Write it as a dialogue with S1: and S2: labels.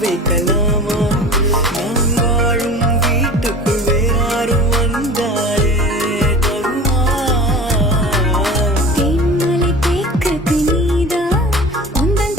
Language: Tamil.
S1: வைக்கலாமா? நான் வாழும் வீட்டுக்குள் வேறாரும் வந்தாலே
S2: தேன்மலை தேக்கத்து நீதான் உந்தன்